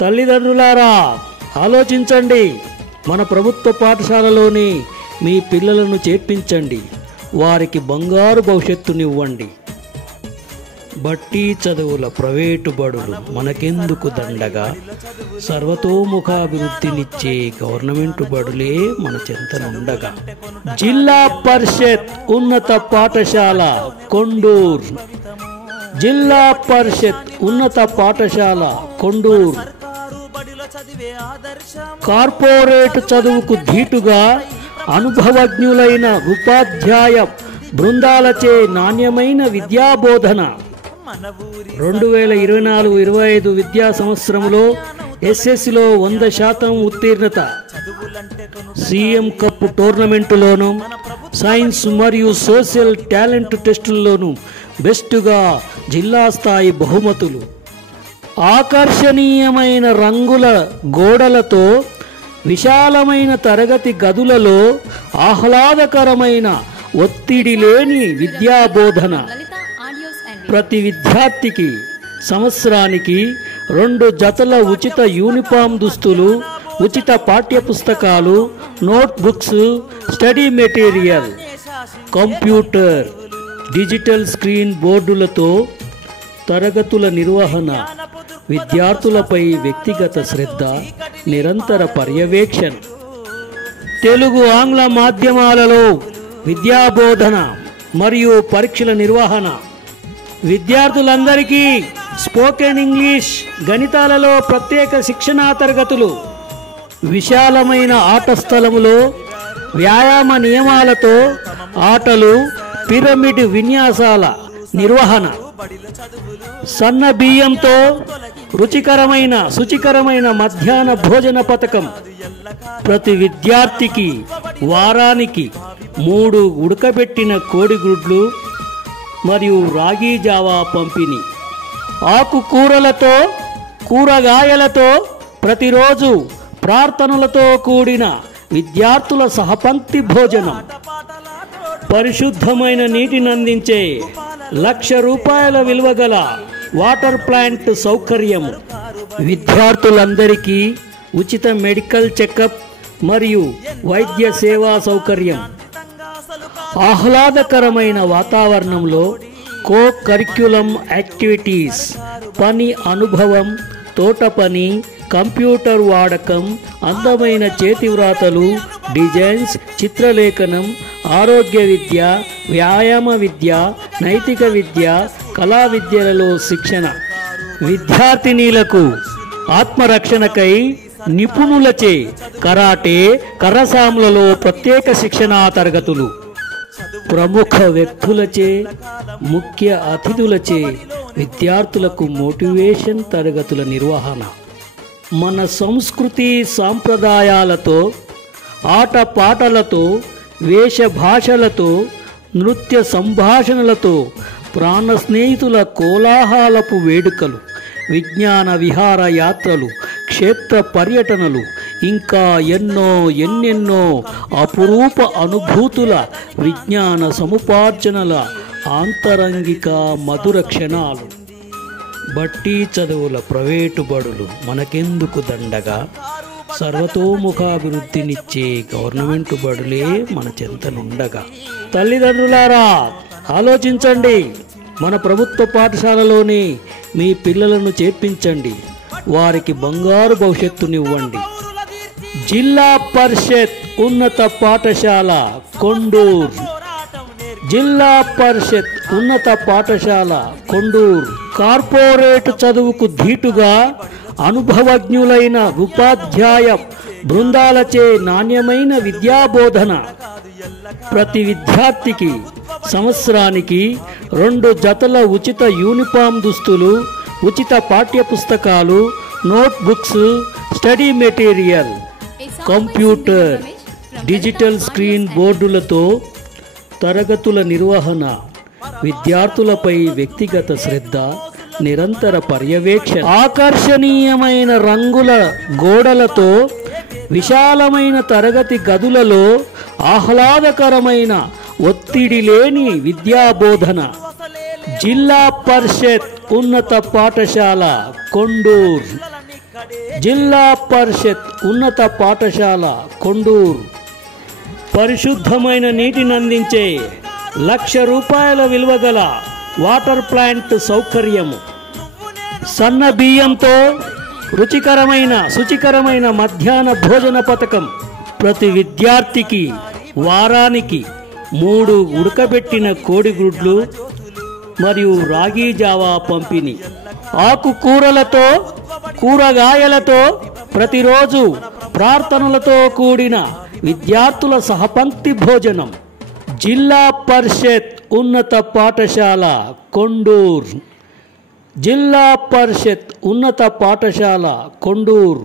తల్లిదండ్రులారా ఆలోచించండి. మన ప్రభుత్వ పాఠశాలలోని మీ పిల్లలను చేర్పించండి. వారికి బంగారు భవిష్యత్తునివ్వండి. బట్టి చదువుల ప్రైవేటు బడులు మనకెందుకు దండగా, సర్వతోముఖాభివృద్ధినిచ్చే గవర్నమెంట్ బడులే మన చెంతనుండగా. జిల్లా పరిషత్ ఉన్నత పాఠశాల కొండూరు. జిల్లా పరిషత్ ఉన్నత పాఠశాల కొండూరు కార్పొరేట్ చదువుకు ధీటుగా అనుభవజ్ఞులైన ఉపాధ్యాయ బృందాలచే నాణ్యమైన విద్యాబోధన. 2024-25 విద్యా సంవత్సరంలో ఎస్ఎస్సిలో 100% ఉత్తీర్ణత. సీఎం కప్ టోర్నమెంటులోను, సైన్స్ మరియు సోషల్ టాలెంట్ టెస్టుల్లోనూ బెస్ట్గా జిల్లా స్థాయి బహుమతులు. ఆకర్షణీయమైన రంగుల గోడలతో, విశాలమైన తరగతి గదులలో ఆహ్లాదకరమైన ఒత్తిడి లేని విద్యాబోధన. ప్రతి విద్యార్థికి సంవత్సరానికి 2 జతల ఉచిత యూనిఫామ్ దుస్తులు, ఉచిత పాఠ్యపుస్తకాలు, notebooks, study material, computer, digital screen బోర్డులతో తరగతుల నిర్వహణ, విద్యార్థులపై వ్యక్తిగత శ్రద్ధ, నిరంతర పర్యవేక్షణ. తెలుగు ఆంగ్ల మాధ్యమాలలో విద్యాబోధన మరియు పరీక్షల నిర్వహణ. విద్యార్థులందరికీ స్పోకెన్ ఇంగ్లీష్, గణితాలలో ప్రత్యేక శిక్షణా తరగతులు. విశాలమైన ఆట స్థలములో వ్యాయామ నియమాలతో ఆటలు, పిరమిడ్ విన్యాసాల నిర్వహణ. సన్న బియ్యంతో శుచికరమైన మధ్యాహ్న భోజన పథకం. ప్రతి విద్యార్థికి వారానికి 3 ఉడకబెట్టిన కోడిగుడ్లు మరియు రాగి జావా పంపిణీ. ఆకుకూరలతో, కూరగాయలతో ప్రతిరోజు ప్రార్థనలతో కూడిన విద్యార్థుల సహపంక్తి భోజనం. పరిశుద్ధమైన నీటిని అందించే ₹1,00,000 విలువ గల వాటర్ ప్లాంట్ సౌకర్యం. విద్యార్థులందరికీ ఉచిత మెడికల్ చెకప్ మరియు వైద్య సేవా సౌకర్యం. ఆహ్లాదకరమైన వాతావరణంలో కో కరిక్యులం యాక్టివిటీస్, పని అనుభవం, తోట పని, కంప్యూటర్ వాడకం, అందమైన చేతివ్రాతలు, డిజైన్స్, చిత్రలేఖనం, ఆరోగ్య విద్య, వ్యాయామ విద్య, నైతిక విద్య, కళా విద్యలలో శిక్షణ. విద్యార్థినీలకు ఆత్మరక్షణకై నిపుణులచే కరాటే, కర్రసాములలో ప్రత్యేక శిక్షణా తరగతులు. ప్రముఖ వ్యక్తులచే, ముఖ్య అతిథులచే విద్యార్థులకు మోటివేషన్ తరగతుల నిర్వహణ. మన సంస్కృతి సాంప్రదాయాలతో, ఆట పాటలతో, వేషభాషలతో, నృత్య సంభాషణలతో ప్రాణ స్నేహితుల కోలాహలపు వేడుకలు, విజ్ఞాన విహార యాత్రలు, క్షేత్ర పర్యటనలు, ఇంకా ఎన్నెన్నో అపురూప అనుభూతుల విజ్ఞాన సముపార్జనల ఆంతరంగిక మధుర క్షణాలు. బట్టి చదువుల ప్రైవేటు బడులు మనకెందుకు దండగా, సర్వతోముఖాభివృద్ధినిచ్చే గవర్నమెంట్ బడులే మన చెంతనుండగా. తల్లిదండ్రులారా ఆలోచించండి. మన ప్రభుత్వ పాఠశాలలోని మీ పిల్లలను చేర్పించండి. వారికి బంగారు భవిష్యత్తునివ్వండి. జిల్లా పరిషత్ ఉన్నత పాఠశాల కొండూరు. జిల్లా పరిషత్ ఉన్నత పాఠశాల కొండూరు కార్పొరేట్ చదువుకు ధీటుగా అనుభవజ్ఞులైన ఉపాధ్యాయ బృందాలచే నాణ్యమైన విద్యాబోధన. ప్రతి విద్యార్థికి సంవత్సరానికి 2 జతల ఉచిత యూనిఫామ్ దుస్తులు, ఉచిత పాఠ్యపుస్తకాలు, notebooks, study material, computer, digital screen బోర్డులతో తరగతుల నిర్వహణ, విద్యార్థులపై వ్యక్తిగత శ్రద్ధ, నిరంతర పర్యవేక్షణ. ఆకర్షణీయమైన రంగుల గోడలతో, విశాలమైన తరగతి గదులలో ఆహ్లాదకరమైన ఒత్తిడి లేని విద్యాబోధన. జిల్లా పరిషత్ ఉన్నత పాఠశాల కొండూరు. జిల్లా పరిషత్ ఉన్నత పాఠశాల కొండూరు పరిశుద్ధమైన నీటిని అందించే ₹1,00,000 విలువగల వాటర్ ప్లాంట్ సౌకర్యము, సన్న బియ్యంతో శుచికరమైన మధ్యాహ్న భోజన పథకం, ప్రతి విద్యార్థికి వారానికి 3 ఉడకబెట్టిన కోడిగుడ్లు మరియు రాగి జావా పంపిణీ, ఆకుకూరలతో కూరగాయలతో ప్రతిరోజు ప్రార్థనలతో కూడిన విద్యార్థుల సహపంక్తి భోజనం. జిల్లా పరిషత్ ఉన్నత పాఠశాల కొండూరు. జిల్లా పరిషత్ ఉన్నత పాఠశాల కొండూరు.